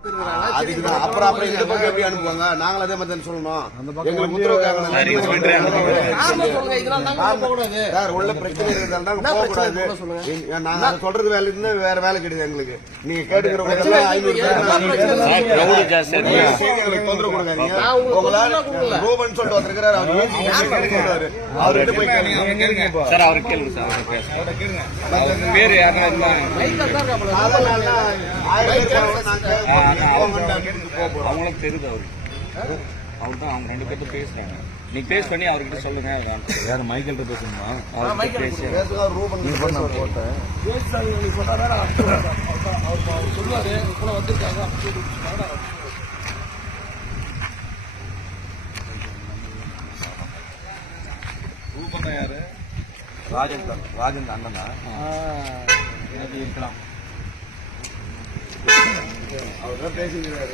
அப்புறம் இந்த பக்கம் எப்படி அனுப்புவாங்க? நாங்களும் அதே மாதிரி சொல்லணும். எங்களுக்கு உத்தரவு சார் உள்ள பிரச்சனை இருக்கிறதால போகக்கூடாது. நாங்க சொல்றது வேலை இருந்து வேற வேலை கிடையாது எங்களுக்கு. நீங்க கேட்டுக்கிறவங்க 500 தொந்தரவு கொடுக்காதீங்க. உங்களால ரூபன் சொல்லிட்டு ஒருத்தருக்கிறாரு, அவர் அவர்கிட்ட போய் கேளுங்க சார். அவரு கேளுங்க சார். பேரு அவங்களுக்கு தெரியுது. அவர்தான் அவங்க 2 பேர்த்து பேசுறாங்க. நீ பேஸ் பண்ணி அவர்கிட்ட சொல்லுங்க. யாரு மைக்கேல் பேசணுமா? சொல்லுவாரு வந்திருக்காங்க. ரூபன் யாரு? ராஜன் அண்ணனா இருக்கலாம். அவர்தான் பேசுகிறாரு.